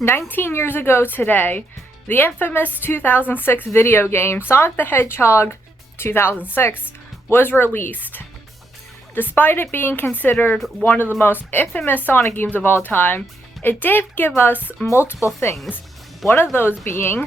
19 years ago today, the infamous 2006 video game Sonic the Hedgehog 2006 was released. Despite it being considered one of the most infamous Sonic games of all time, it did give us multiple things. One of those being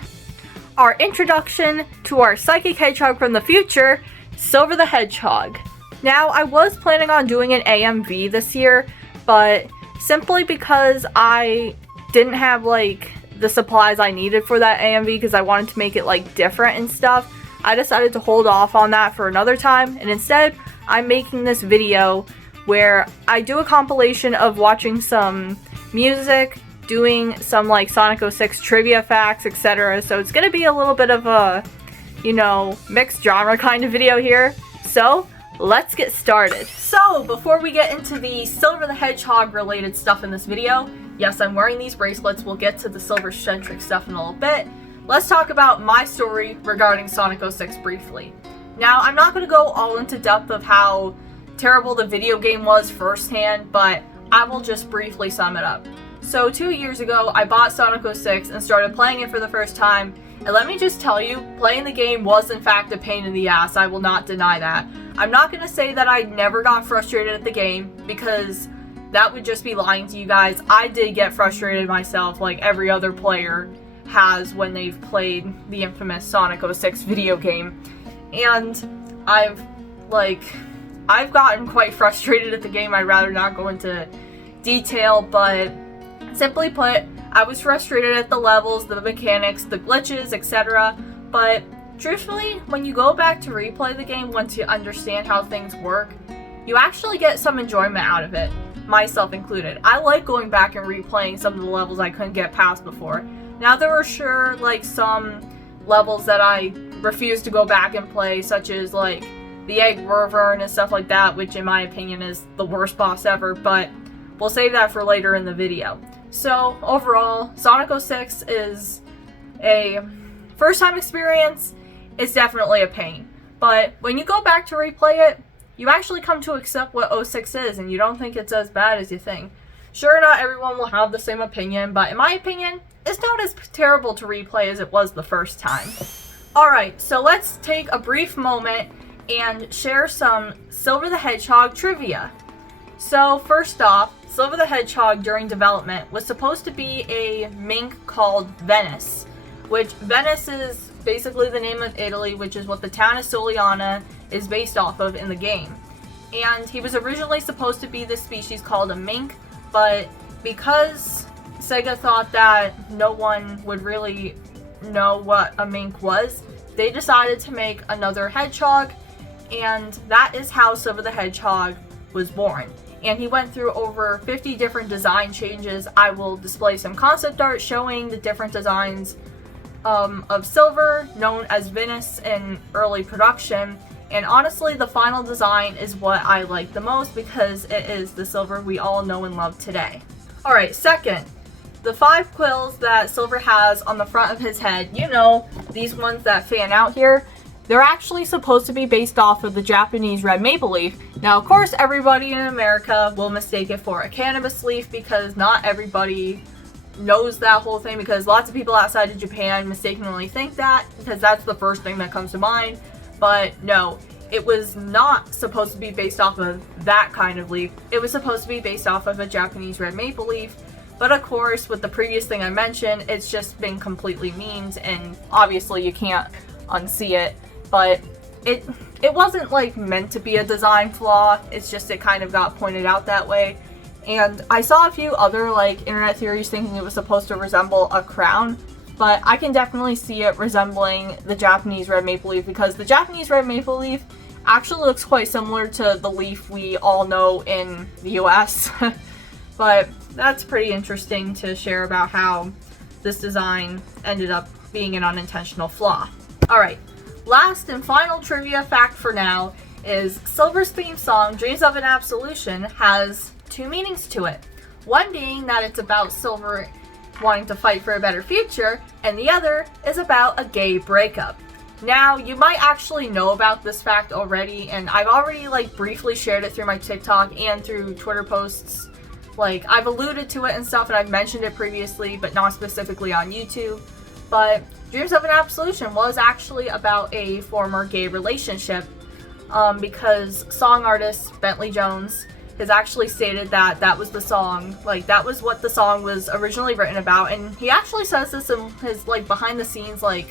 our introduction to our psychic hedgehog from the future, Silver the Hedgehog. Now, I was planning on doing an AMV this year, but simply because I didn't have the supplies I needed for that AMV because I wanted to make it different and stuff, I decided to hold off on that for another time, and instead I'm making this video where I do a compilation of watching some music, doing some Sonic 06 trivia facts, etc. So it's gonna be a little bit of a, mixed genre kind of video here. So let's get started. So before we get into the Silver the Hedgehog related stuff in this video, yes, I'm wearing these bracelets. We'll get to the silver-centric stuff in a little bit. Let's talk about my story regarding Sonic 06 briefly. Now, I'm not going to go all into depth of how terrible the video game was firsthand, but I will just briefly sum it up. So 2 years ago, I bought Sonic 06 and started playing it for the first time, and let me just tell you, playing the game was in fact a pain in the ass. I will not deny that. I'm not going to say that I never got frustrated at the game, because that would just be lying to you guys. I did get frustrated myself, like every other player has when they've played the infamous Sonic 06 video game. And I've gotten quite frustrated at the game. I'd rather not go into detail, but simply put, I was frustrated at the levels, the mechanics, the glitches, etc. But truthfully, when you go back to replay the game once you understand how things work, you actually get some enjoyment out of it, myself included. I like going back and replaying some of the levels I couldn't get past before. Now, there were sure some levels that I refused to go back and play, such as the Egg Wyvern and stuff like that, which in my opinion is the worst boss ever, but we'll save that for later in the video. So overall, Sonic 06 is a first time experience. It's definitely a pain, but when you go back to replay it, you actually come to accept what 06 is, and you don't think it's as bad as you think. Sure, not everyone will have the same opinion, but in my opinion, it's not as terrible to replay as it was the first time. Alright, so let's take a brief moment and share some Silver the Hedgehog trivia. So first off, Silver the Hedgehog during development was supposed to be a mink called Venice, which Venice is basically the name of Italy, which is what the town of Soliana is based off of in the game. And he was originally supposed to be this species called a mink, but because Sega thought that no one would really know what a mink was, they decided to make another hedgehog, and that is how Silver the Hedgehog was born. And he went through over 50 different design changes. I will display some concept art showing the different designs of Silver, known as Venice, in early production. And honestly, the final design is what I like the most because it is the Silver we all know and love today. Alright, second, the 5 quills that Silver has on the front of his head, these ones that fan out here, they're actually supposed to be based off of the Japanese red maple leaf. Now, of course, everybody in America will mistake it for a cannabis leaf because not everybody knows that whole thing, because lots of people outside of Japan mistakenly think that because that's the first thing that comes to mind. But no, it was not supposed to be based off of that kind of leaf. It was supposed to be based off of a Japanese red maple leaf. But of course, with the previous thing I mentioned, it's just been completely memed, and obviously you can't unsee it. But it wasn't meant to be a design flaw. It's just it kind of got pointed out that way. And I saw a few other internet theories thinking it was supposed to resemble a crown, but I can definitely see it resembling the Japanese red maple leaf, because the Japanese red maple leaf actually looks quite similar to the leaf we all know in the US. But that's pretty interesting to share about how this design ended up being an unintentional flaw. Alright, last and final trivia fact for now is Silver's theme song, Dreams of an Absolution, has 2 meanings to it. One being that it's about Silver wanting to fight for a better future, and the other is about a gay breakup. Now, you might actually know about this fact already, and I've already briefly shared it through my TikTok and through Twitter posts Like, I've alluded to it and stuff, and I've mentioned it previously, but not specifically on YouTube. But Dreams of an Absolution was actually about a former gay relationship, because song artist Bentley Jones has actually stated that that was the song, like, that was what the song was originally written about. And he actually says this in his, like, behind the scenes, like,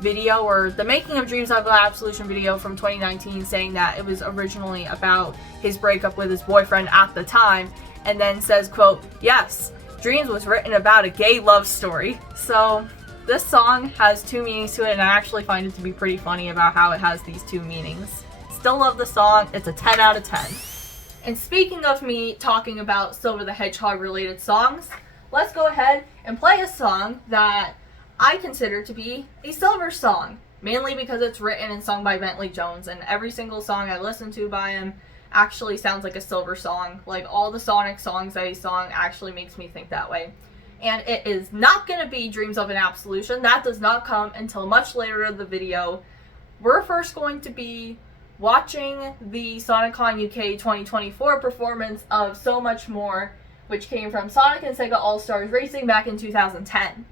video, or the Making of Dreams of an Absolution video from 2019, saying that it was originally about his breakup with his boyfriend at the time, and then says, quote, "Yes, Dreams was written about a gay love story." So this song has two meanings to it, and I actually find it to be pretty funny about how it has these two meanings. Still love the song. It's a 10 out of 10. And speaking of me talking about Silver the Hedgehog related songs, let's go ahead and play a song that I consider to be a Silver song, mainly because it's written and sung by Bentley Jones, and every single song I listen to by him actually sounds like a Silver song. Like, all the Sonic songs that he sung actually makes me think that way. And it is not going to be Dreams of an Absolution. That does not come until much later in the video. We're first going to be watching the SonicCon UK 2024 performance of So Much More, which came from Sonic and Sega All-Stars Racing back in 2010.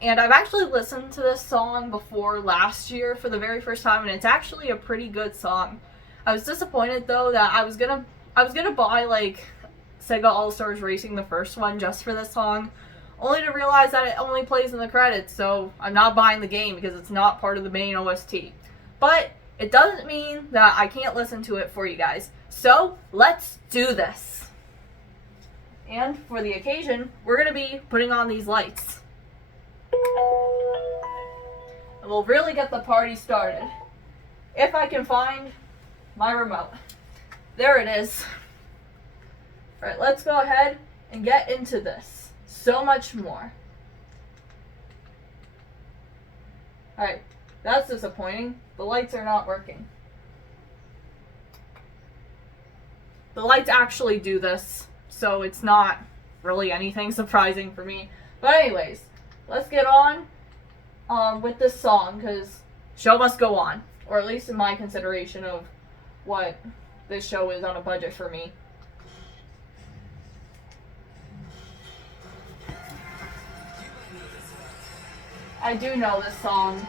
And I've actually listened to this song before last year for the very first time, and it's actually a pretty good song. I was disappointed though that I was gonna buy like Sega All-Stars Racing, the first one, just for this song, only to realize that it only plays in the credits, so I'm not buying the game because it's not part of the main OST. But it doesn't mean that I can't listen to it for you guys. So let's do this. And for the occasion, we're gonna be putting on these lights. And we'll really get the party started. If I can find my remote. There it is. Alright, let's go ahead and get into this. So Much More. Alright, that's disappointing. The lights are not working. The lights actually do this, so it's not really anything surprising for me. But anyways, let's get on with this song, because show must go on. Or at least in my consideration of what this show is on a budget for me. I do know this song.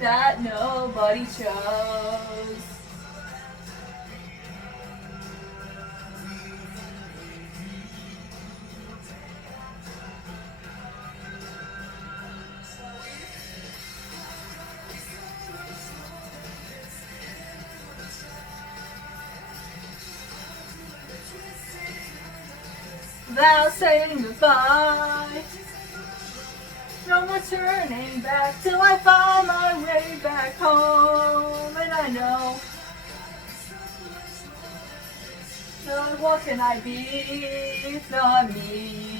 That nobody chose. Thou saying goodbye. No more turning back till I find my way back home. And I know, no, what can I be if not me?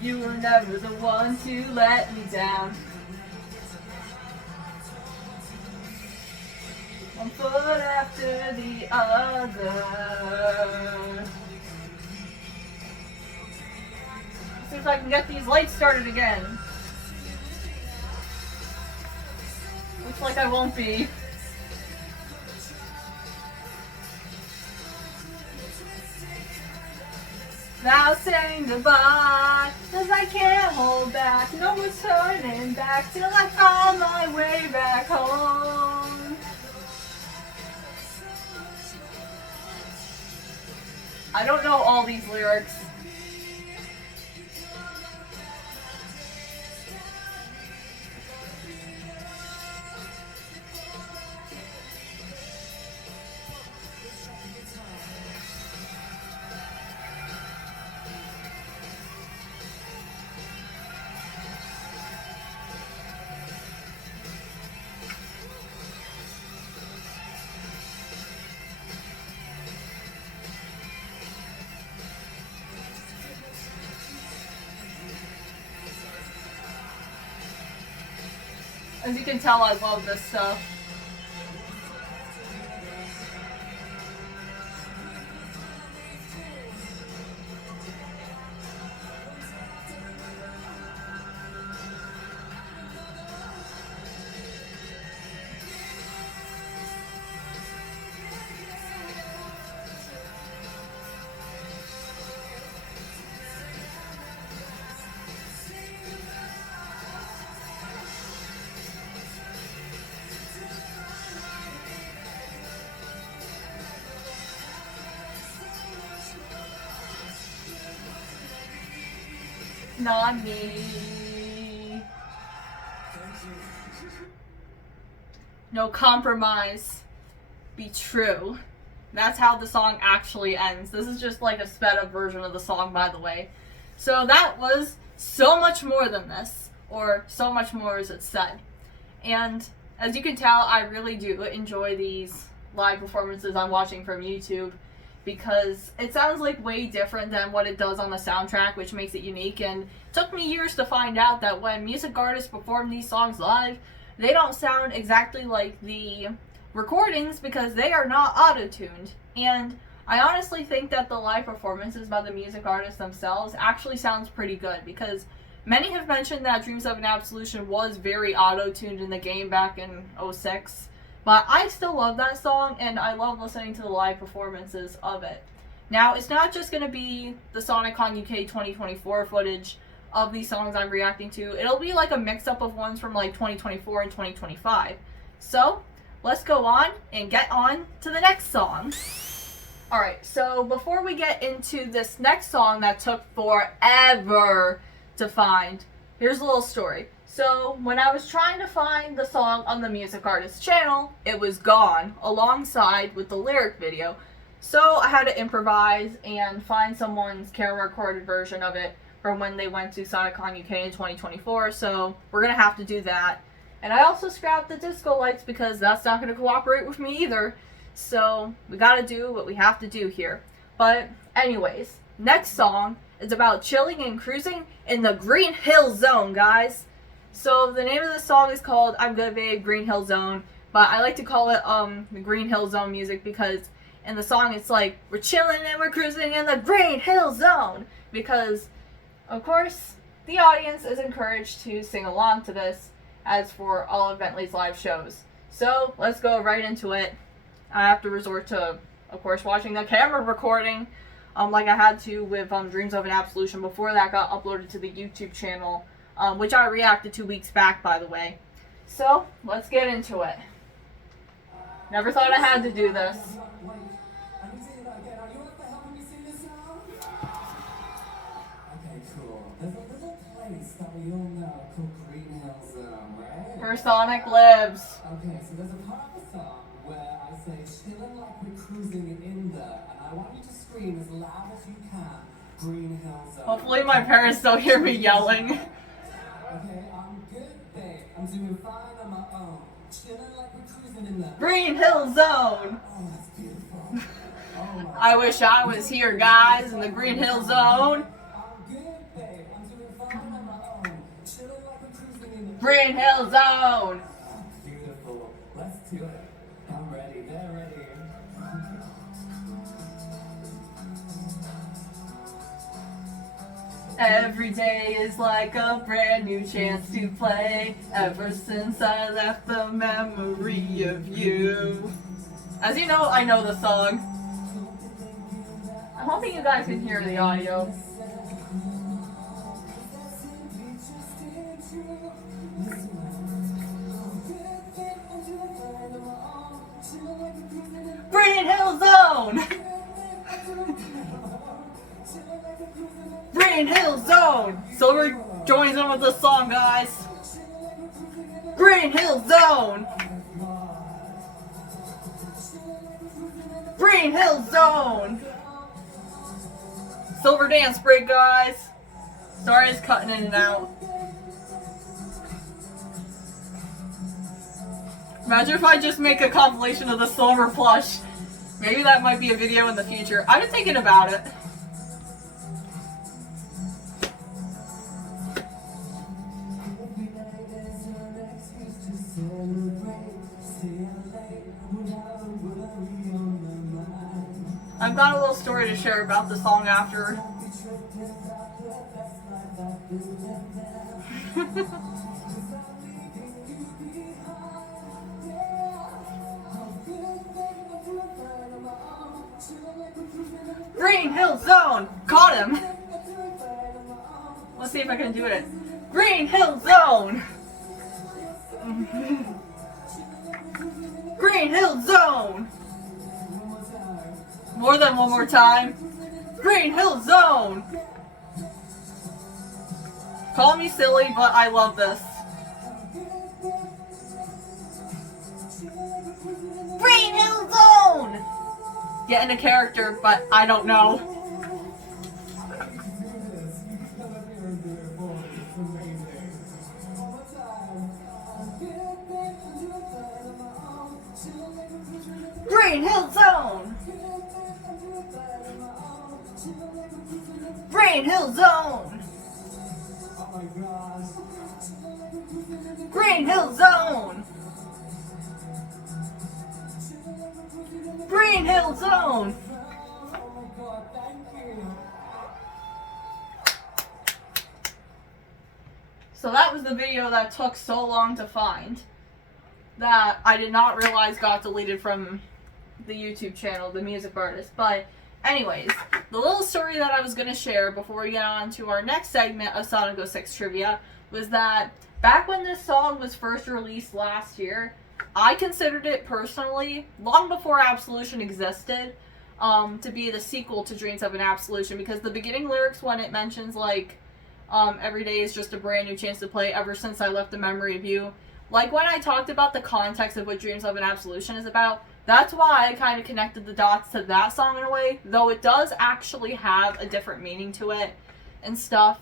You were never the one to let me down. One foot after the other. See if I can get these lights started again. Looks like I won't be. Now saying goodbye, 'cause I can't hold back. No more turning back till I find my way back home. I don't know all these lyrics. As you can tell, I love this stuff. Not me. No compromise. Be true. That's how the song actually ends. This is just like a sped up version of the song, by the way. So that was so much more than this, or so much more as it said. And as you can tell, I really do enjoy these live performances I'm watching from YouTube, because it sounds like way different than what it does on the soundtrack, which makes it unique. And it took me years to find out that when music artists perform these songs live, they don't sound exactly like the recordings because they are not auto-tuned. And I honestly think that the live performances by the music artists themselves actually sounds pretty good, because many have mentioned that Dreams of an Absolution was very auto-tuned in the game back in 06. But I still love that song, and I love listening to the live performances of it. Now, it's not just going to be the SonicCon UK 2024 footage of these songs I'm reacting to. It'll be like a mix-up of ones from like 2024 and 2025. So, let's go on and get on to the next song. Alright, so before we get into this next song that took forever to find, here's a little story. So, when I was trying to find the song on the music artist's channel, it was gone, alongside with the lyric video. So, I had to improvise and find someone's camera recorded version of it from when they went to SonicCon UK in 2024, so we're gonna have to do that. And I also scrapped the disco lights because that's not gonna cooperate with me either. So, we gotta do what we have to do here. But, anyways, next song is about chilling and cruising in the Green Hill Zone, guys. So the name of the song is called I'm Good Babe, Green Hill Zone, but I like to call it the Green Hill Zone music because in the song it's like we're chilling and we're cruising in the Green Hill Zone, because of course the audience is encouraged to sing along to this, as for all of Bentley's live shows. So let's go right into it. I have to resort to, of course, watching the camera recording like I had to with Dreams of an Absolution before that got uploaded to the YouTube channel. Which I reacted 2 weeks back, by the way. So, let's get into it. Never thought I had to do this. Where Sonic lives. Okay, so there's a part of the song where I say, chillin' like we're cruising in there, and I want you to scream as loud as you can, Green Hill Zone. Hopefully my parents don't hear me yelling. Okay, I'm good, babe. I'm doing fine on my own. Chillin' like we're cruising in the Green Hill Zone. Oh, that's beautiful. Oh, I wish I was here, guys, in the Green Hill Zone. I'm good, babe. I'm doing fine on my own. Chillin' like we're cruising in the Green Hill Zone. Beautiful. Let's do it. I'm ready. They're ready. Every day is like a brand new chance to play. Ever since I left the memory of you. As you know, I know the song. I'm hoping you guys can hear the audio. Green Hill Zone! Green Hill Zone! Silver joins in with this song, guys. Green Hill Zone! Green Hill Zone! Silver dance break, guys. Sorry it's cutting in and out. Imagine if I just make a compilation of the silver plush. Maybe that might be a video in the future. I've been thinking about it. I've got a little story to share about the song after. Green Hill Zone! Caught him! Let's see if I can do it. Green Hill Zone! Green Hill Zone! More than one more time. Green Hill Zone! Call me silly, but I love this. Green Hill Zone! Get in a character, but I don't know. Green Hill Zone! Green Hill Zone! Green Hill Zone! Green Hill Zone! So that was the video that took so long to find that I did not realize got deleted from the YouTube channel, the music artist. But anyways, the little story that I was going to share before we get on to our next segment of Sonic 06 trivia was that back when this song was first released last year, I considered it personally, long before Absolution existed, to be the sequel to Dreams of an Absolution, because the beginning lyrics, when it mentions like every day is just a brand new chance to play ever since I left the memory of you, like when I talked about the context of what Dreams of an Absolution is about, that's why I kind of connected the dots to that song in a way, though it does actually have a different meaning to it and stuff,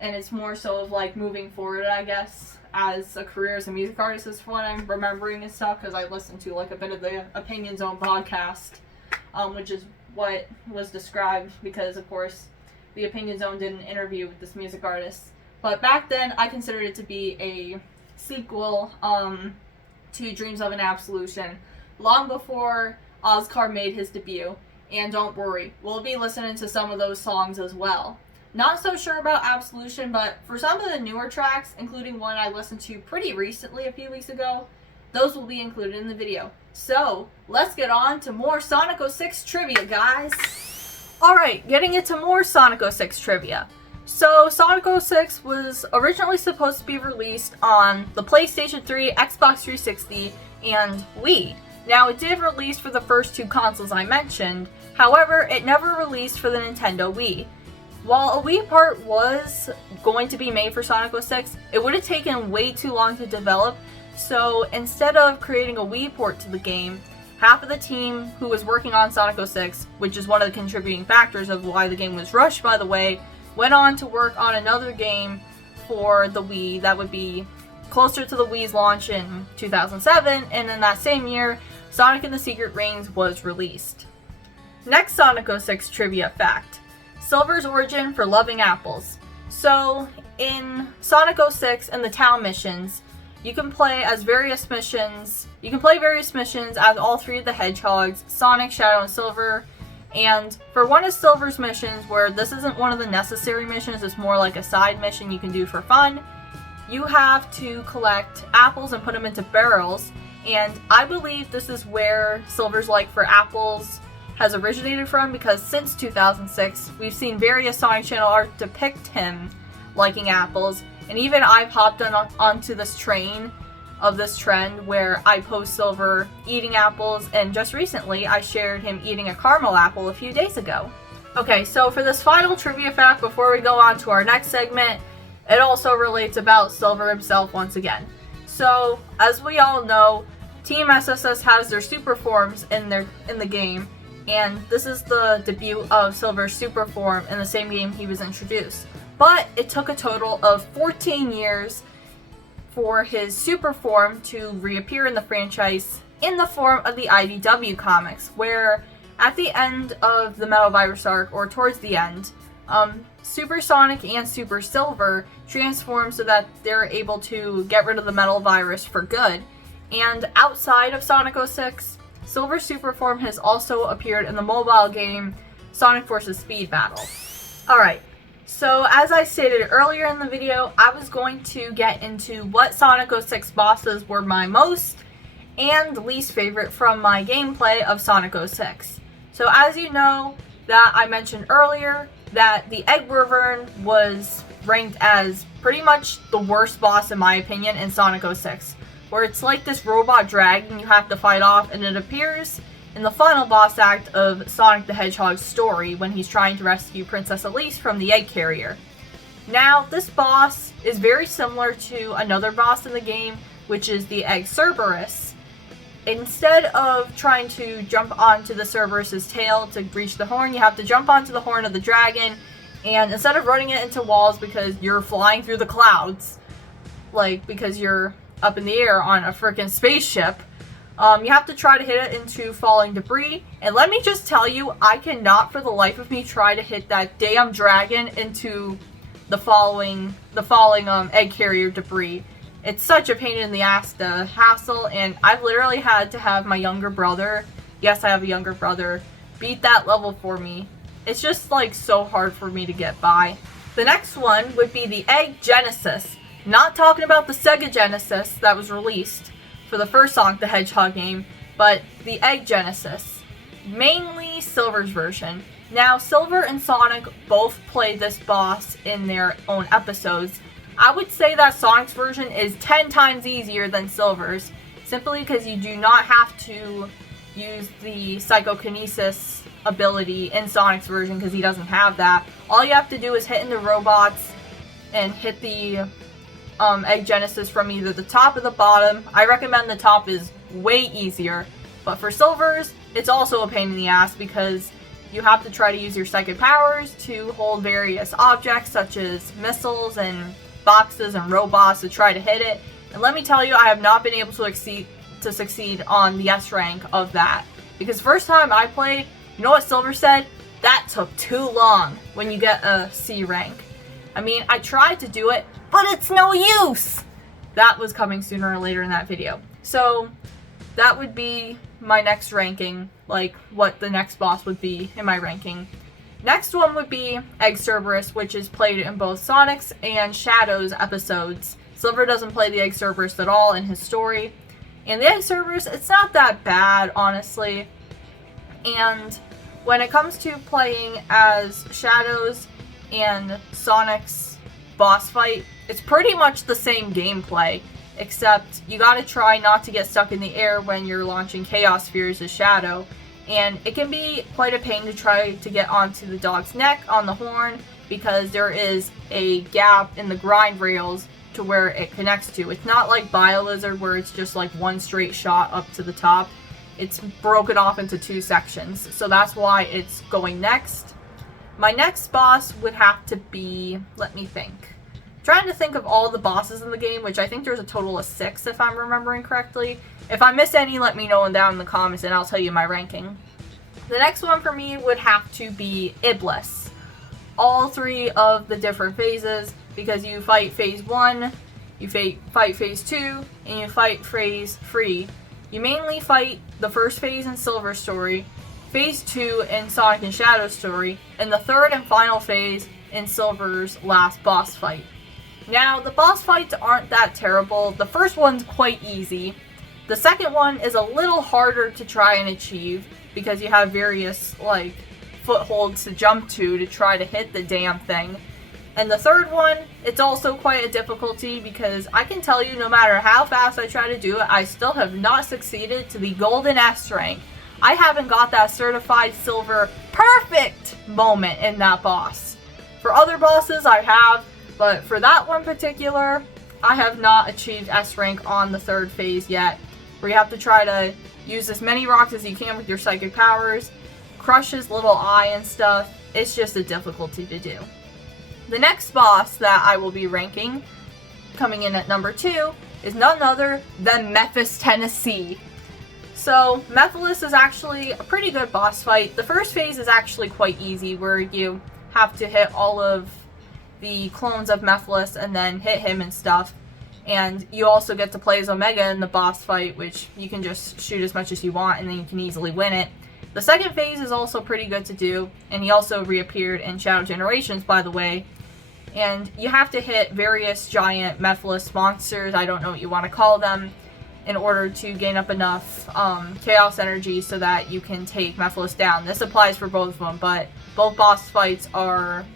and it's more so of like moving forward, I guess, as a career as a music artist is what I'm remembering and stuff, because I listened to like a bit of the Opinion Zone podcast, which is what was described, because of course the Opinion Zone did an interview with this music artist. But back then I considered it to be a sequel to Dreams of an Absolution, long before Ozcar made his debut. And don't worry, we'll be listening to some of those songs as well. Not so sure about Absolution, but for some of the newer tracks, including one I listened to pretty recently a few weeks ago, those will be included in the video. So, let's get on to more Sonic 06 trivia, guys! Alright, getting into more Sonic 06 trivia. So, Sonic 06 was originally supposed to be released on the PlayStation 3, Xbox 360, and Wii. Now, it did release for the first two consoles I mentioned, however, it never released for the Nintendo Wii. While a Wii part was going to be made for Sonic 06, it would have taken way too long to develop, so instead of creating a Wii port to the game, half of the team who was working on Sonic 06, which is one of the contributing factors of why the game was rushed, by the way, went on to work on another game for the Wii that would be closer to the Wii's launch in 2007, and in that same year, Sonic and the Secret Rings was released. Next Sonic 06 trivia fact: Silver's origin for loving apples. So, in Sonic 06 and the town missions, you can play various missions as all three of the Hedgehogs, Sonic, Shadow, and Silver. And for one of Silver's missions, where this isn't one of the necessary missions, it's more like a side mission you can do for fun, you have to collect apples and put them into barrels. And I believe this is where Silver's like for apples has originated from, because since 2006, we've seen various Sonic Channel art depict him liking apples, and even I've hopped onto this train of this trend where I post Silver eating apples, and just recently I shared him eating a caramel apple a few days ago. Okay, so for this final trivia fact before we go on to our next segment, it also relates about Silver himself once again. So, as we all know, Team SSS has their super forms in the game, and this is the debut of Silver's super form in the same game he was introduced. But it took a total of 14 years for his super form to reappear in the franchise in the form of the IDW comics, where at the end of the Metal Virus arc, or towards the end, Super Sonic and Super Silver transform so that they're able to get rid of the Metal Virus for good. And outside of Sonic 06, Silver's super form has also appeared in the mobile game Sonic vs. Speed Battle. Alright, so as I stated earlier in the video, I was going to get into what Sonic 06 bosses were my most and least favorite from my gameplay of Sonic 06. So as you know, that I mentioned earlier, that the Egg Wyvern was ranked as pretty much the worst boss in my opinion in Sonic 06. Where it's like this robot dragon you have to fight off, and it appears in the final boss act of Sonic the Hedgehog's story when he's trying to rescue Princess Elise from the egg carrier. Now, this boss is very similar to another boss in the game, which is the Egg Cerberus. Instead of trying to jump onto the Cerberus's tail to reach the horn, you have to jump onto the horn of the dragon, and instead of running it into walls because you're flying through the clouds, like because you're up in the air on a freaking spaceship, you have to try to hit it into falling debris. And let me just tell you, I cannot for the life of me try to hit that damn dragon into the falling egg carrier debris. It's such a pain in the ass to hassle, and I've literally had to have my younger brother, yes I have a younger brother, beat that level for me. It's just like so hard for me to get by. The next one would be the Egg Genesis. Not talking about the Sega Genesis that was released for the first Sonic the Hedgehog game, but the Egg Genesis. Mainly Silver's version. Now, Silver and Sonic both played this boss in their own episodes. I would say that Sonic's version is 10 times easier than Silver's, simply because you do not have to use the psychokinesis ability in Sonic's version because he doesn't have that. All you have to do is hit into robots and hit the Egg Genesis from either the top or the bottom. I recommend the top is way easier, but for Silver's, it's also a pain in the ass because you have to try to use your psychic powers to hold various objects such as missiles and boxes and robots to try to hit it. And let me tell you, I have not been able to succeed on the S rank of that. Because first time I played, you know what Silver said? That took too long when you get a C rank. I mean, I tried to do it, but it's no use! That was coming sooner or later in that video. So, that would be my next ranking, like what the next boss would be in my ranking. Next one would be Egg Cerberus, which is played in both Sonic's and Shadow's episodes. Silver doesn't play the Egg Cerberus at all in his story. And the Egg Cerberus, it's not that bad, honestly. And when it comes to playing as Shadow's and Sonic's boss fight, it's pretty much the same gameplay, except you gotta try not to get stuck in the air when you're launching Chaos Spheres as Shadow, and it can be quite a pain to try to get onto the dog's neck on the horn because there is a gap in the grind rails to where it connects to. It's not like BioLizard where it's just like one straight shot up to the top. It's broken off into two sections, so that's why it's going next. My next boss would have to be, let me think. Trying to think of all the bosses in the game, which I think there's a total of 6 if I'm remembering correctly. If I miss any, let me know down in the comments and I'll tell you my ranking. The next one for me would have to be Iblis. All 3 of the different phases, because you fight phase 1, you fight phase 2, and you fight phase 3. You mainly fight the first phase in Silver's story, phase 2 in Sonic and Shadow's story, and the third and final phase in Silver's last boss fight. Now, the boss fights aren't that terrible. The first one's quite easy. The second one is a little harder to try and achieve because you have various, like, footholds to jump to try to hit the damn thing. And the third one, it's also quite a difficulty because I can tell you no matter how fast I try to do it, I still have not succeeded to the golden S rank. I haven't got that certified silver perfect moment in that boss. For other bosses, I have. But for that one particular, I have not achieved S rank on the third phase yet, where you have to try to use as many rocks as you can with your psychic powers, crush his little eye and stuff. It's just a difficulty to do. The next boss that I will be ranking, coming in at number 2, is none other than Memphis, Tennessee. So, Mephiles is actually a pretty good boss fight. The first phase is actually quite easy, where you have to hit all of the clones of Mephiles and then hit him and stuff. And you also get to play as Omega in the boss fight, which you can just shoot as much as you want and then you can easily win it. The second phase is also pretty good to do, and he also reappeared in Shadow Generations, by the way. And you have to hit various giant Mephiles monsters, I don't know what you want to call them, in order to gain up enough Chaos Energy so that you can take Mephiles down. This applies for both of them, but both boss fights are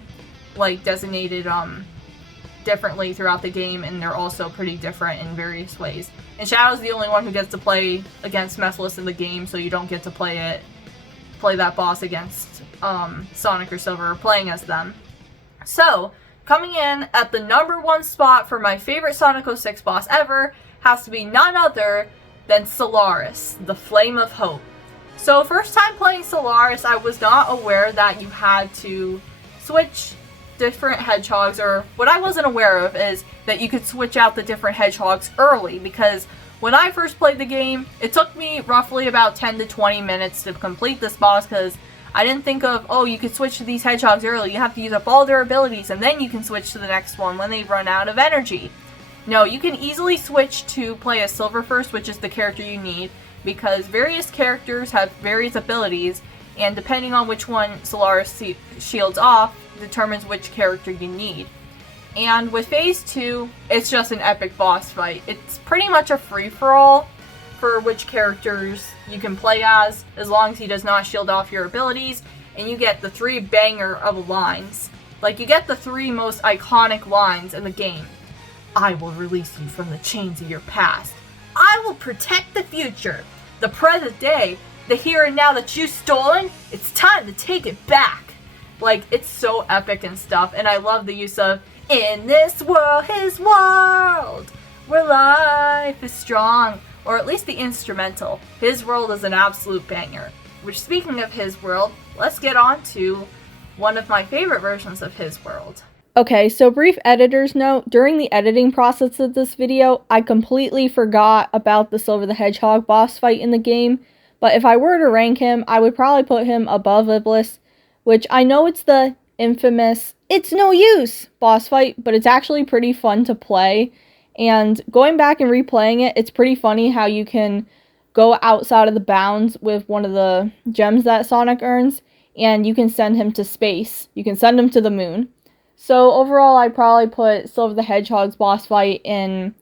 like designated differently throughout the game, and they're also pretty different in various ways. And Shadow's the only one who gets to play against Mephiles in the game, so you don't get to play that boss against Sonic or Silver, or playing as them. So, coming in at the number 1 spot for my favorite Sonic 06 boss ever has to be none other than Solaris, the Flame of Hope. So, first time playing Solaris, I was not aware that you had to switch different hedgehogs, or what I wasn't aware of is that you could switch out the different hedgehogs early, because when I first played the game, it took me roughly about 10 to 20 minutes to complete this boss, because I didn't think of, oh, you could switch to these hedgehogs early, you have to use up all their abilities, and then you can switch to the next one when they run out of energy. No, you can easily switch to play as Silver first, which is the character you need, because various characters have various abilities, and depending on which one Solaris shields off, determines which character you need. And with Phase 2, it's just an epic boss fight. It's pretty much a free-for-all for which characters you can play as long as he does not shield off your abilities, and you get the 3 banger of lines. Like, you get the 3 most iconic lines in the game. I will release you from the chains of your past. I will protect the future. The present day, the here and now that you've stolen, it's time to take it back. Like, it's so epic and stuff, and I love the use of, in this world, his world, where life is strong, or at least the instrumental. His World is an absolute banger. Which, speaking of His World, let's get on to one of my favorite versions of His World. Okay, so brief editor's note, during the editing process of this video, I completely forgot about the Silver the Hedgehog boss fight in the game, but if I were to rank him, I would probably put him above Iblis, which I know it's the infamous, it's no use boss fight, but it's actually pretty fun to play. And going back and replaying it, it's pretty funny how you can go outside of the bounds with one of the gems that Sonic earns, and you can send him to space. You can send him to the moon. So overall, I'd probably put Silver the Hedgehog's boss fight in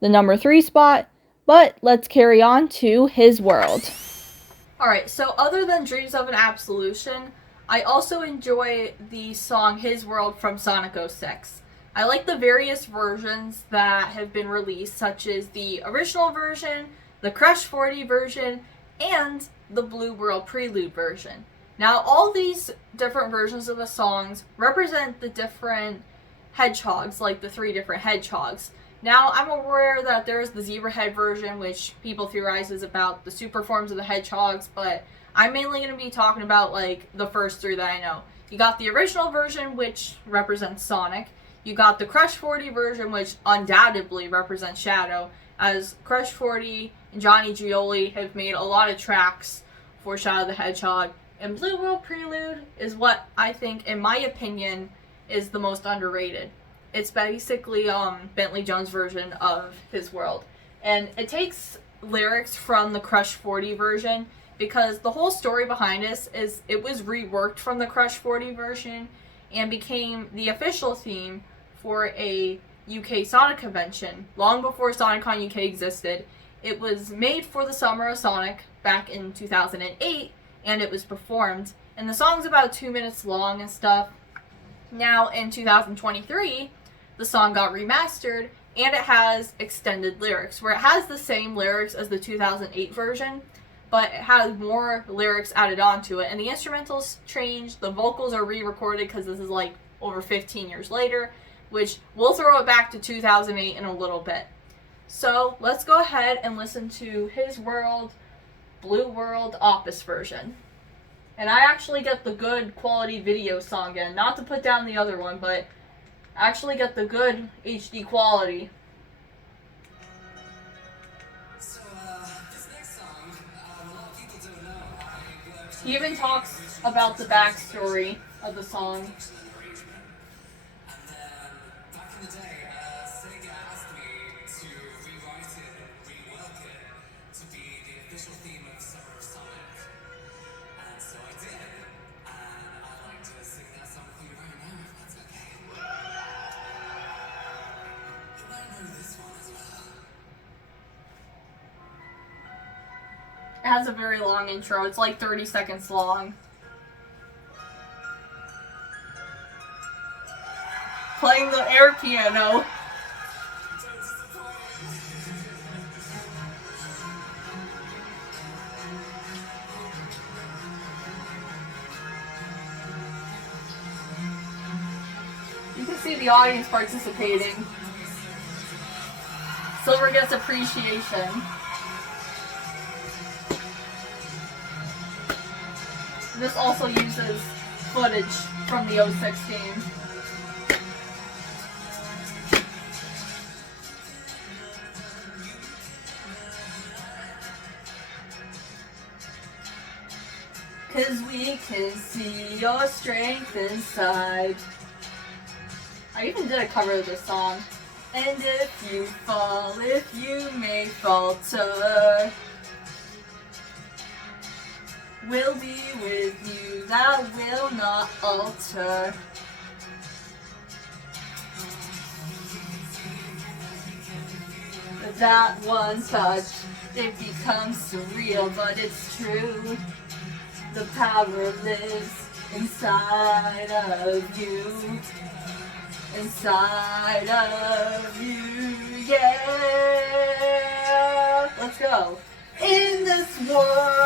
the number 3 spot, but let's carry on to His World. Alright, so other than Dreams of an Absolution, I also enjoy the song His World from Sonic 06. I like the various versions that have been released, such as the original version, the Crush 40 version, and the Blue World Prelude version. Now, all these different versions of the songs represent the different hedgehogs, like the 3 different hedgehogs. Now, I'm aware that there's the Zebra Head version, which people theorize is about the super forms of the hedgehogs, but I'm mainly going to be talking about, like, the first 3 that I know. You got the original version, which represents Sonic. You got the Crush 40 version, which undoubtedly represents Shadow, as Crush 40 and Johnny Gioli have made a lot of tracks for Shadow the Hedgehog. And Blue World Prelude is what I think, in my opinion, is the most underrated. It's basically Bentley Jones' version of His World. And it takes lyrics from the Crush 40 version, because the whole story behind this is it was reworked from the Crush 40 version and became the official theme for a UK Sonic convention long before SonicCon UK existed. It was made for the Summer of Sonic back in 2008, and it was performed. And the song's about 2 minutes long and stuff. Now, in 2023, the song got remastered, and it has extended lyrics, where it has the same lyrics as the 2008 version, but it has more lyrics added onto it. And the instrumentals changed, the vocals are re-recorded, because this is like over 15 years later, which we'll throw it back to 2008 in a little bit. So let's go ahead and listen to His World, Blue World Opus version. And I actually get the good quality video song again, not to put down the other one, but actually get the good HD quality. So, this next song, a lot of people don't know. He even talks about the backstory of the song. And then, back in the day, Sega asked me to official theme of Summer of Sonic. And so I did. And I'd like to sing that song for you right now, if that's okay. You might know this one as well. It has a very long intro. It's like 30 seconds long. Playing the air piano. You can see the audience participating. Silver gets appreciation. This also uses footage from the 06 game. Cause we can see your strength inside. I even did a cover of this song. And if you fall, if you may falter, we'll be with you, that will not alter. That one touch, it becomes surreal, but it's true. The power lives inside of you. Inside of you, yeah. Let's go. In this world,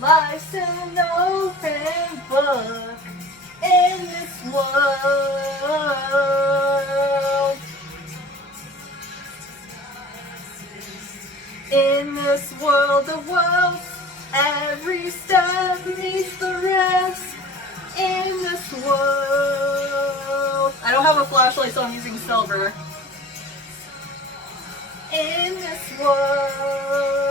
life's an open book. In this world, in this world of worlds, every step needs the rest. In this world, I don't have a flashlight, so I'm using silver. In this world,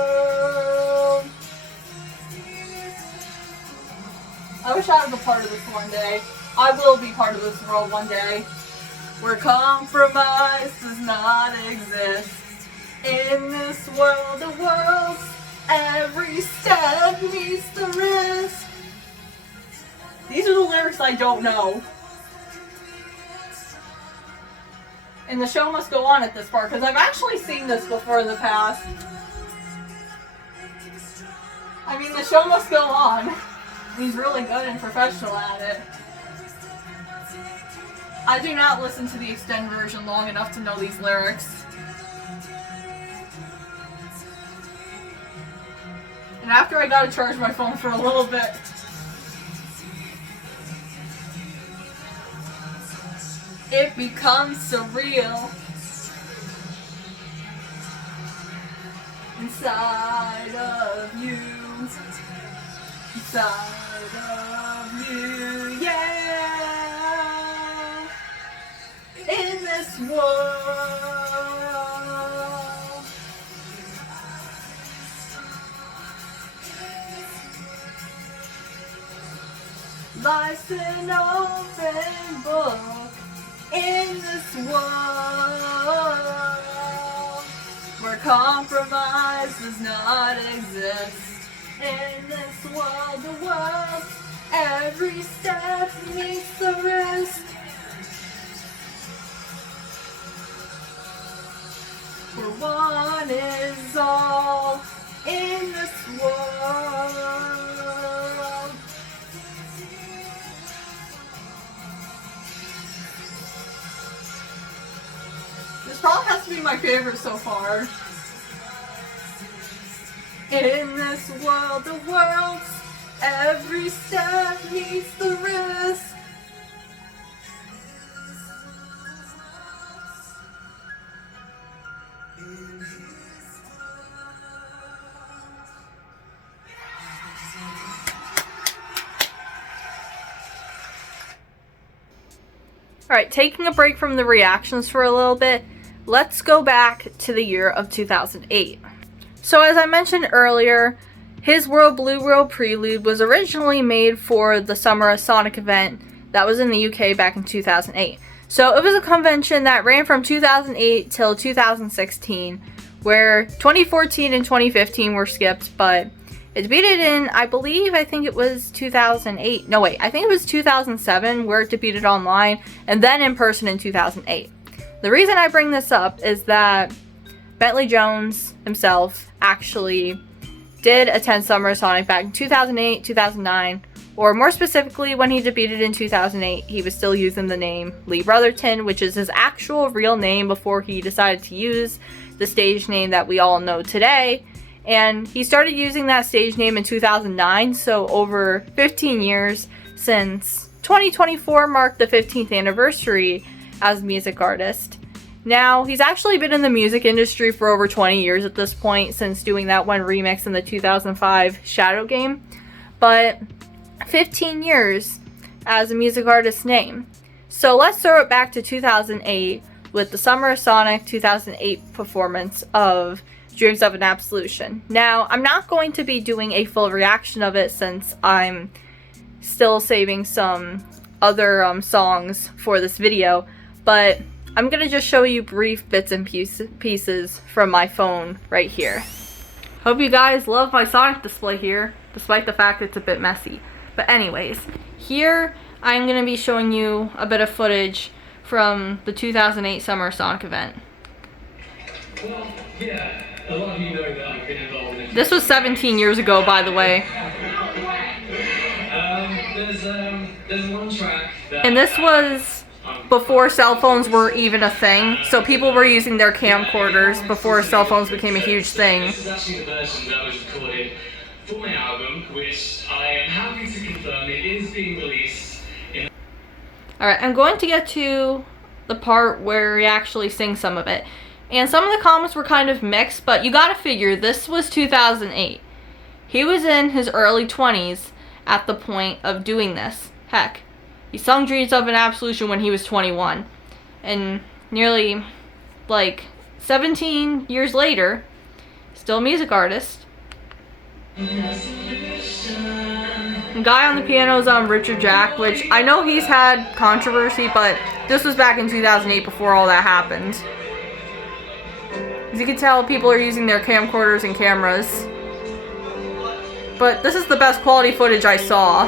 I wish I was a part of this one day. I will be part of this world one day, where compromise does not exist. In this world of worlds, every step needs the rest. These are the lyrics I don't know. And the show must go on at this part, because I've actually seen this before in the past. I mean, the show must go on. He's really good and professional at it. I do not listen to the extended version long enough to know these lyrics. And after I gotta charge my phone for a little bit. It becomes surreal. Inside of you. Inside of you, yeah. In this world, life's an open book. In this world, where compromise does not exist. In this world, the world, every step needs the rest. For one is all in this world. This probably has to be my favorite so far. In this world of worlds, every step needs the rest. Alright, taking a break from the reactions for a little bit, let's go back to the year of 2008. So as I mentioned earlier, his World Blue World Prelude was originally made for the Summer of Sonic event That was in the UK back in 2008. So it was a convention that ran from 2008 till 2016, where 2014 and 2015 were skipped, but it debuted in, I think it was 2008. No, wait, I think it was 2007 where it debuted online, and then in person in 2008. The reason I bring this up is that Bentley Jones himself actually did attend Summer of Sonic back in 2008, 2009, or more specifically, when he debuted in 2008, he was still using the name Lee Brotherton, which is his actual real name before he decided to use the stage name that we all know today. And he started using that stage name in 2009, so over 15 years, since 2024 marked the 15th anniversary as a music artist. Now, he's actually been in the music industry for over 20 years at this point, since doing that one remix in the 2005 Shadow game. But 15 years as a music artist's name. So let's throw it back to 2008 with the Summer of Sonic 2008 performance of Dreams of an Absolution. Now, I'm not going to be doing a full reaction of it since I'm still saving some other songs for this video, but I'm going to just show you brief bits and pieces from my phone right here. Hope you guys love my Sonic display here, despite the fact it's a bit messy. But anyways, here I'm going to be showing you a bit of footage from the 2008 Summer Sonic event. Well, yeah, a lot of you know that I've been involved in it. This was 17 years ago, by the way. There's one track that... And this was before cell phones were even a thing, so people were using their camcorders before cell phones became a huge thing. This is actually the version that was recorded for my album, which I am happy to confirm it is being released in... Alright, I'm going to get to the part where he actually sings some of it. And some of the comments were kind of mixed, but you gotta figure, this was 2008. He was in his early 20s at the point of doing this. Heck, he sung Dreams of an Absolution when he was 21. And nearly, 17 years later, still a music artist. The guy on the piano is Richard Jack, which I know he's had controversy, but this was back in 2008 before all that happened. As you can tell, people are using their camcorders and cameras. But this is the best quality footage I saw.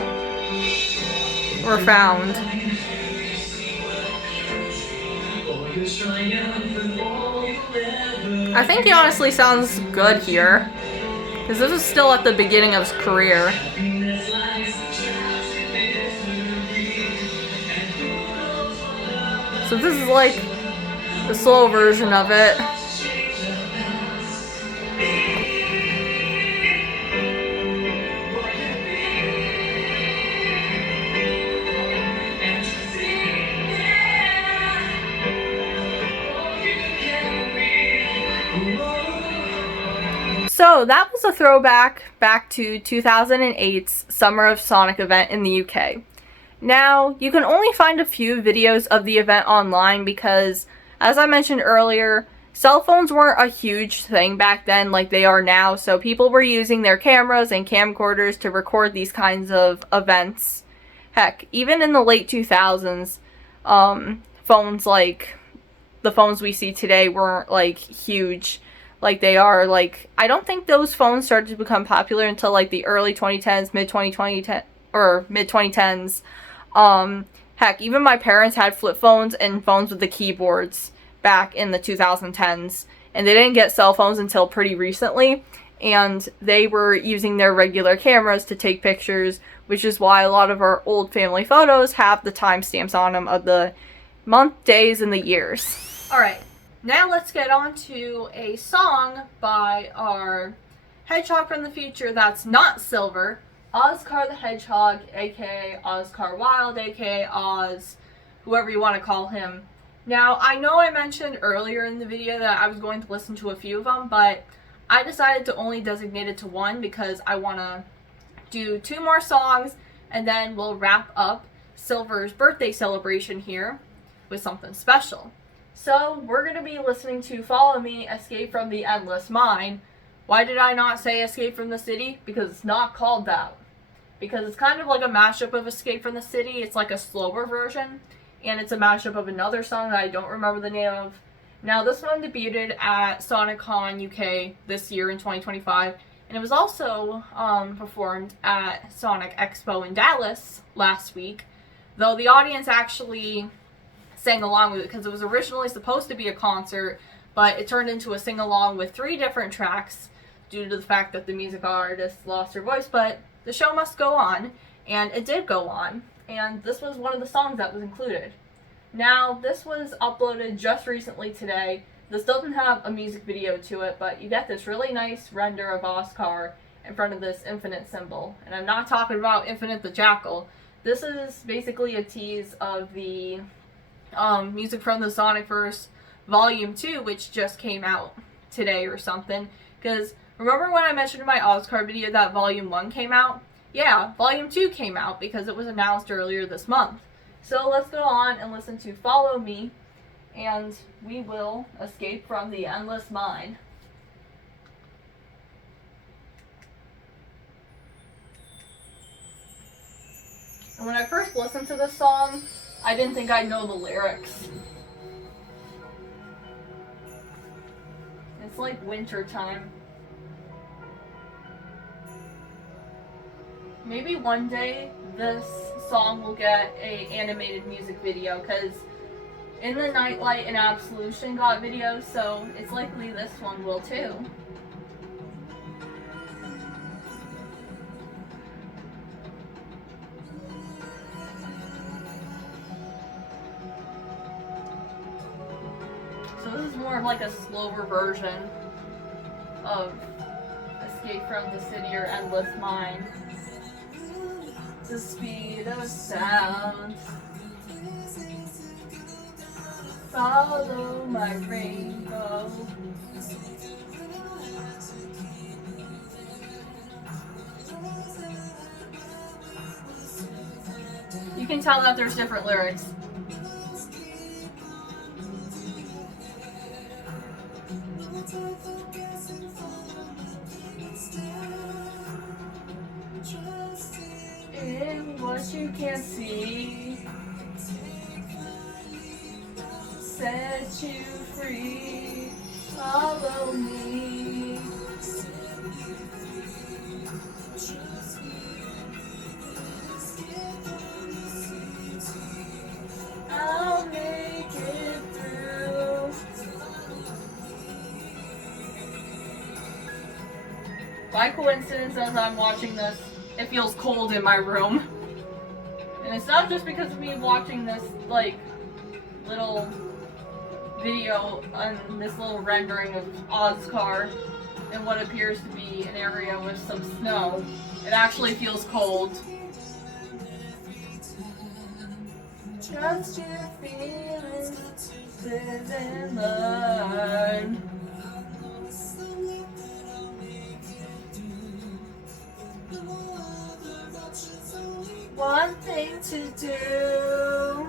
Or found. I think he honestly sounds good here. Because this is still at the beginning of his career. So this is like the slow version of it. So that was a throwback back to 2008's Summer of Sonic event in the UK. Now, you can only find a few videos of the event online because, as I mentioned earlier, cell phones weren't a huge thing back then like they are now, so people were using their cameras and camcorders to record these kinds of events. Heck, even in the late 2000s, phones like the phones we see today weren't huge like they are. I don't think those phones started to become popular until the early 2010s, mid-2010s. Heck, even my parents had flip phones and phones with the keyboards back in the 2010s, and they didn't get cell phones until pretty recently, and they were using their regular cameras to take pictures, which is why a lot of our old family photos have the timestamps on them of the month, days, and the years. Alright, now let's get on to a song by our hedgehog from the future that's not silver, Oscar the Hedgehog, aka Oscar Wilde, aka Oz, whoever you want to call him. Now, I know I mentioned earlier in the video that I was going to listen to a few of them, but I decided to only designate it to one because I want to do 2 more songs, and then we'll wrap up Silver's birthday celebration here with something special. So, we're going to be listening to Follow Me, Escape from the Endless Mine. Why did I not say Escape from the City? Because it's not called that. because it's kind of like a mashup of Escape from the City. It's like a slower version, and it's a mashup of another song that I don't remember the name of. Now, this one debuted at SonicCon UK this year in 2025, and it was also performed at Sonic Expo in Dallas last week, though the audience actually sang along with it because it was originally supposed to be a concert, but it turned into a sing-along with 3 different tracks due to the fact that the music artist lost her voice, but the show must go on, and it did go on, and this was one of the songs that was included. Now, this was uploaded just recently today. This doesn't have a music video to it, but you get this really nice render of Oscar in front of this Infinite symbol. And I'm not talking about Infinite the Jackal. This is basically a tease of the music from the Sonicverse Volume 2, which just came out today or something. Because remember when I mentioned in my Oscar video that Volume 1 came out? Yeah, Volume 2 came out because it was announced earlier this month. So let's go on and listen to Follow Me, and we will escape from the endless mine. And when I first listened to this song, I didn't think I'd know the lyrics. It's like winter time. Maybe one day this song will get a animated music video, because In the Nightlight and Absolution got videos, so it's likely this one will too. So this is more of like a slower version of Escape from the City or Endless Mine. The speed of sound. Follow my rainbow. You can tell that there's different lyrics. In what you can't see, set you free, follow me. I'll make it through. By coincidence, as I'm watching this, it feels cold in my room. And it's not just because of me watching this, like, little video on this little rendering of Oscar in what appears to be an area with some snow. It actually feels cold. Trust your feelings, live and learn. One thing to do.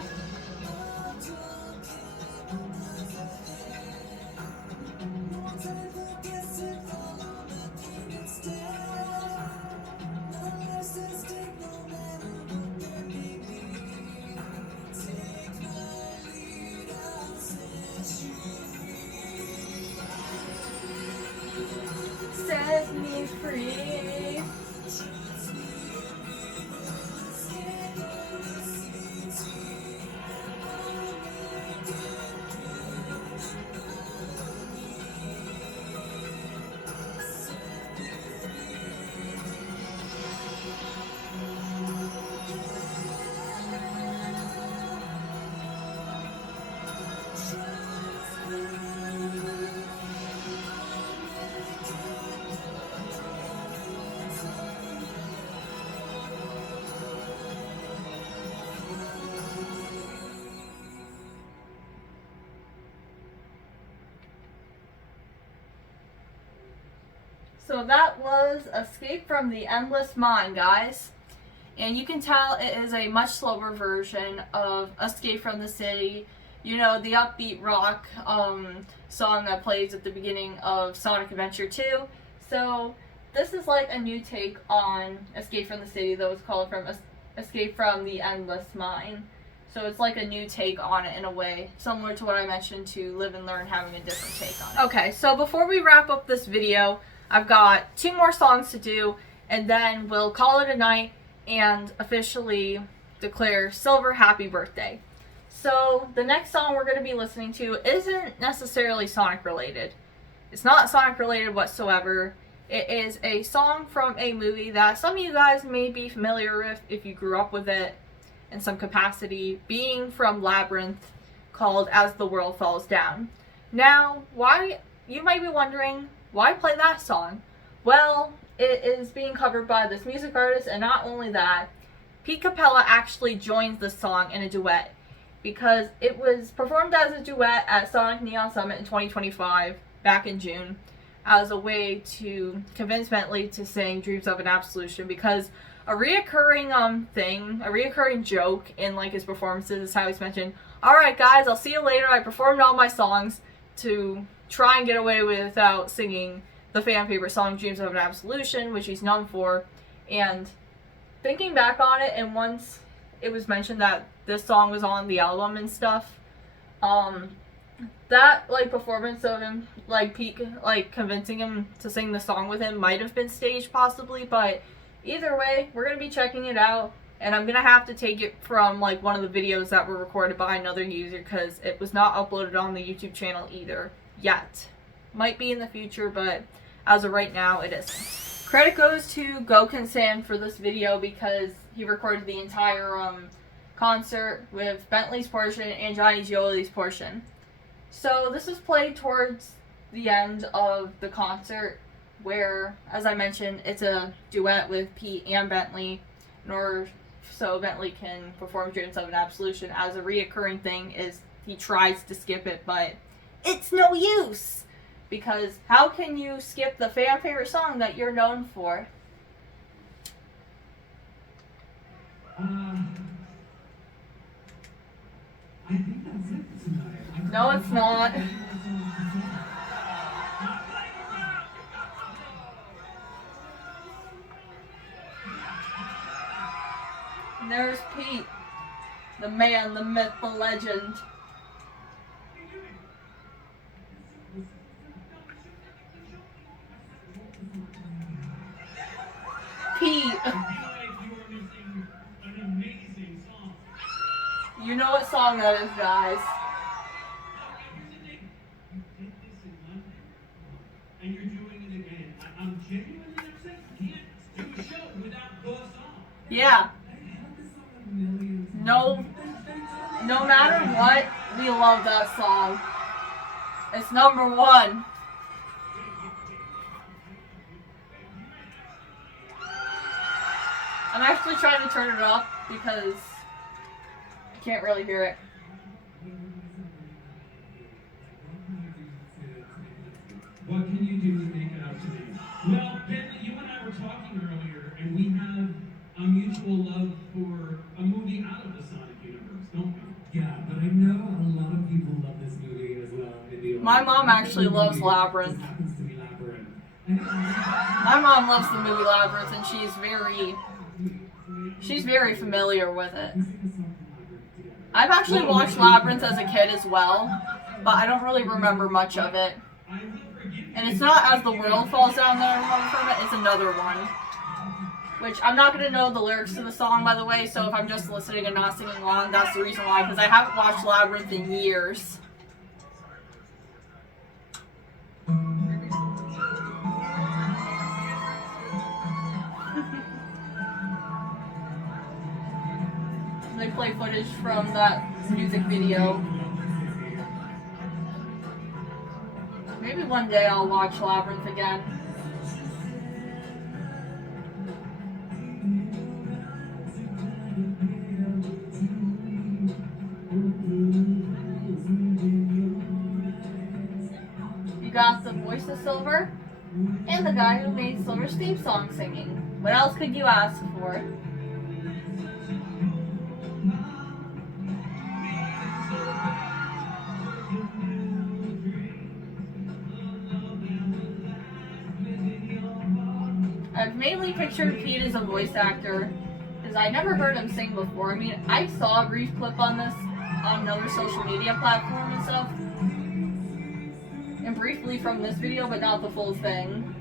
Set me free. So that was Escape from the Endless Mine, guys. And you can tell it is a much slower version of Escape from the City. You know, the upbeat rock song that plays at the beginning of Sonic Adventure 2. So this is like a new take on Escape from the City, though it's called from Escape from the Endless Mine. So it's like a new take on it in a way, similar to what I mentioned to Live and Learn having a different take on it. Okay, so before we wrap up this video, I've got 2 more songs to do, and then we'll call it a night and officially declare Silver happy birthday. So the next song we're going to be listening to isn't necessarily Sonic related. It's not Sonic related whatsoever. It is a song from a movie that some of you guys may be familiar with if you grew up with it in some capacity, being from Labyrinth, called As the World Falls Down. Now, why, you might be wondering, why play that song? Well, it is being covered by this music artist, and not only that, Pete Capella actually joins the song in a duet, because it was performed as a duet at Sonic Neon Summit in 2025, back in June, as a way to convince Bentley to sing Dreams of an Absolution, because a reoccurring joke in like his performances is how he's mentioned, alright guys, I'll see you later, I performed all my songs to try and get away without singing the fan favorite song Dreams of an Absolution, which he's known for. And thinking back on it, and once it was mentioned that this song was on the album and stuff, that like performance of him, like Pete like convincing him to sing the song with him might have been staged possibly, but either way, we're going to be checking it out, and I'm going to have to take it from like one of the videos that were recorded by another user, because it was not uploaded on the YouTube channel either yet. Might be in the future, but as of right now, it isn't. Credit goes to Goken-san for this video, because he recorded the entire concert with Bentley's portion and Johnny Gioli's portion. So this was played towards the end of the concert, where, as I mentioned, it's a duet with Pete and Bentley, in order so Bentley can perform Dreams of an Absolution. As a reoccurring thing is he tries to skip it, but it's no use, because how can you skip the fan favorite song that you're known for? I think that's it for tonight. No, it's not. And there's Pete, the man, the myth, the legend. Pete. You know what song that is, guys. And you're doing it again. I'm genuinely upset. You can't do a show without the song. Yeah. No matter what, we love that song. It's number 1. I'm actually trying to turn it up because I can't really hear it. What can you do to make it up to me? Well, Bentley, you and I were talking earlier, and we have a mutual love for a movie out of the Sonic universe, don't we? Yeah, but I know a lot of people love this movie as well. My mom actually loves Labyrinth. This happens to be Labyrinth. My mom loves the movie Labyrinth, and she's very familiar with it. I've actually watched Labyrinth as a kid as well, but I don't really remember much of it. And it's not As the World Falls Down that I remember from it, it's another one. Which, I'm not going to know the lyrics to the song, by the way, so if I'm just listening and not singing along, that's the reason why, because I haven't watched Labyrinth in years. They play footage from that music video. Maybe one day I'll watch Labyrinth again. You got the voice of Silver and the guy who made Silver's theme song singing. What else could you ask for? mainly pictured Pete as a voice actor, because I never heard him sing before. I mean, I saw a brief clip on this on another social media platform and stuff, and briefly from this video, but not the full thing.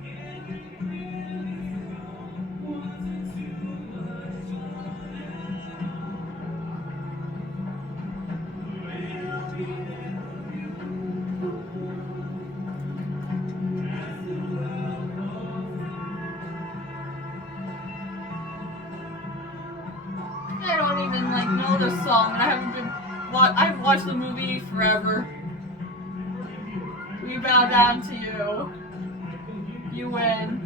I don't even like know this song, and I haven't been. I've watched the movie forever. We bow down to you. You win.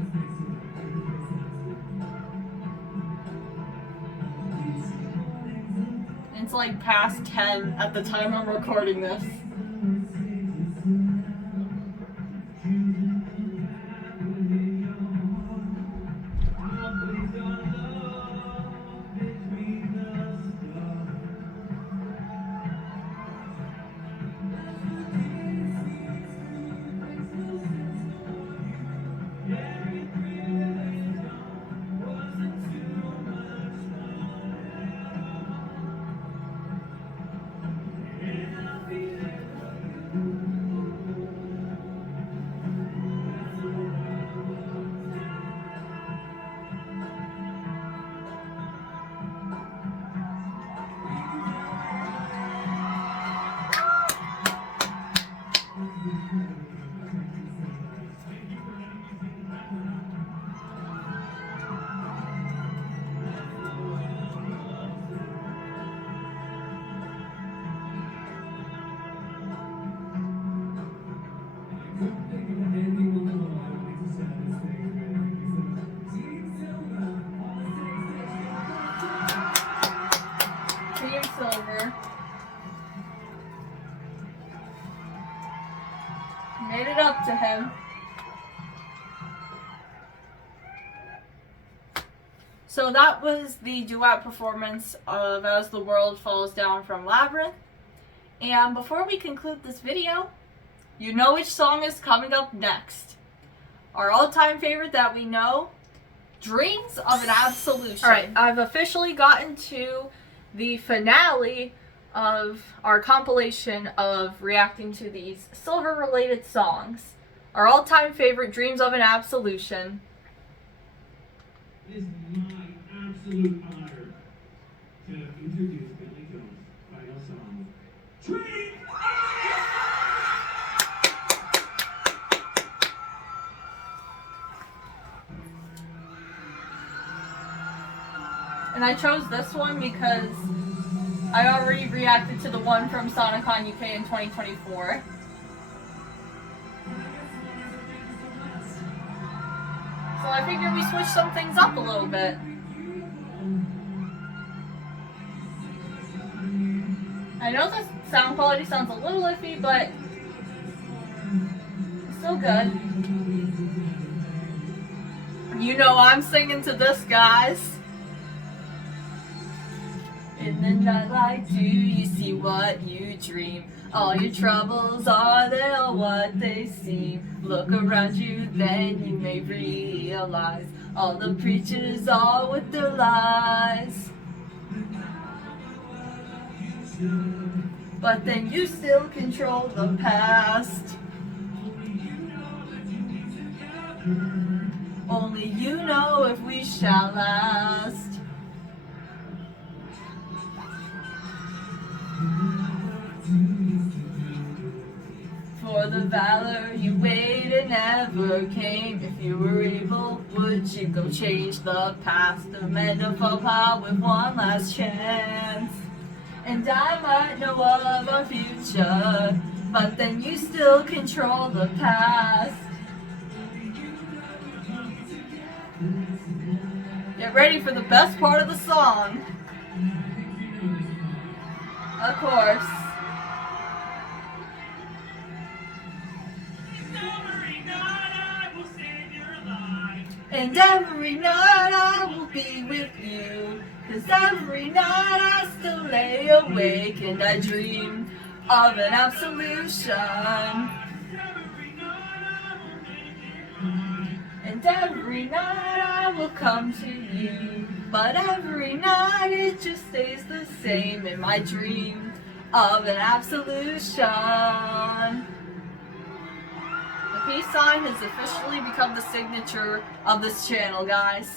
It's like past 10 at the time I'm recording this. Team Silver made it up to him. So that was the duet performance of As the World Falls Down from Labyrinth. And before we conclude this video, you know which song is coming up next. Our all-time favorite that we know, Dreams of an Absolution. Alright, I've officially gotten to the finale of our compilation of reacting to these silver-related songs. Our all-time favorite, Dreams of an Absolution. It is my absolute honor to introduce Bentley Jones' final song, Dreams! And I chose this one because I already reacted to the one from Sonic UK in 2024. So I figured we switch some things up a little bit. I know the sound quality sounds a little iffy, but it's still good. You know I'm singing to this, guys. In the nightlight, do you see what you dream? All your troubles, are they all what they seem? Look around you, then you may realize all the preachers are with their lies. But then you still control the past. Only you know if we shall last. For the valor you waited never came. If you were able, would you go change the past? Amend a faux pas with one last chance. And I might know of our future, but then you still control the past. Get ready for the best part of the song. Of course. And every night I will be with you, 'cause every night I still lay awake and I dream of an absolution. And And every night I will come to you, but every night it just stays the same in my dream of an absolution. The peace sign has officially become the signature of this channel, guys.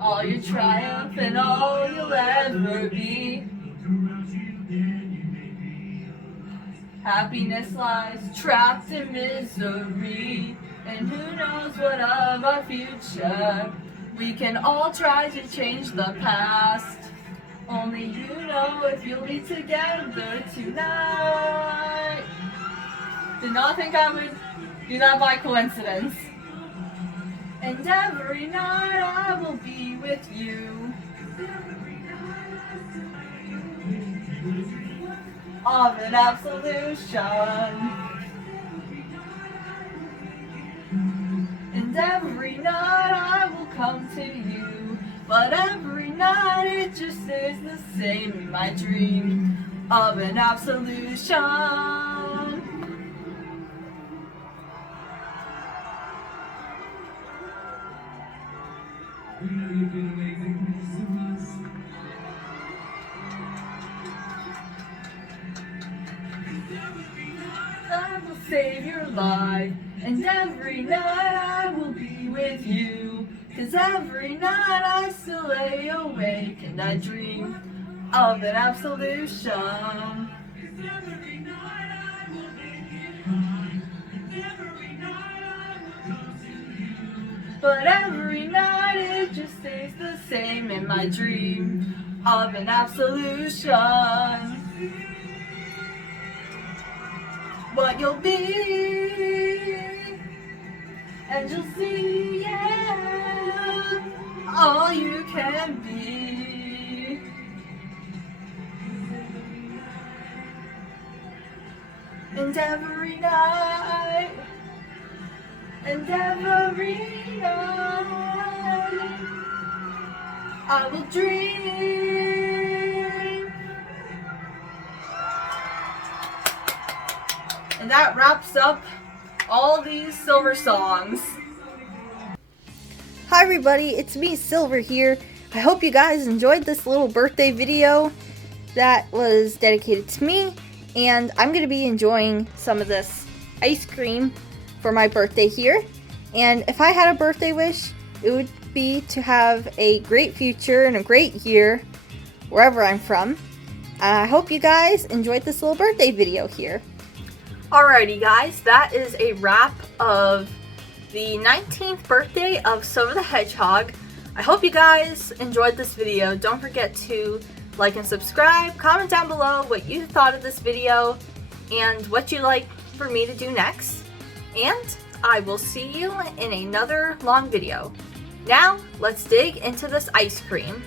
All your triumph and all you'll ever be. Happiness lies trapped in misery, and who knows what of our future. We can all try to change the past. Only you know if you'll be together tonight. Did not think I would do that by coincidence. And every night I will be with you. Of an absolution. And every night I will come to you, but every night it just stays the same in my dream of an absolution. We know you've been amazing. Thank you so much. I will save your life, and every night I will be with you. 'Cause every night I still lay awake and I dream of an absolution. But every night it just stays the same in my dream of an absolution. What you'll be, and you'll see, yeah, all you can be. And every night, and every night, I will dream. And that wraps up all these Silver songs. Hi everybody, it's me, Silver here. I hope you guys enjoyed this little birthday video that was dedicated to me, and I'm going to be enjoying some of this ice cream for my birthday here. And if I had a birthday wish, it would be to have a great future and a great year wherever I'm from. I hope you guys enjoyed this little birthday video here. Alrighty guys, that is a wrap of the 19th birthday of Sonic the Hedgehog. I hope you guys enjoyed this video. Don't forget to like and subscribe. Comment down below what you thought of this video and what you'd like for me to do next. And I will see you in another long video. Now, let's dig into this ice cream.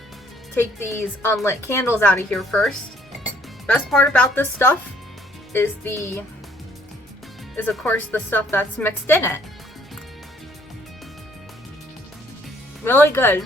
Take these unlit candles out of here first. Best part about this stuff is of course the stuff that's mixed in it. Really good.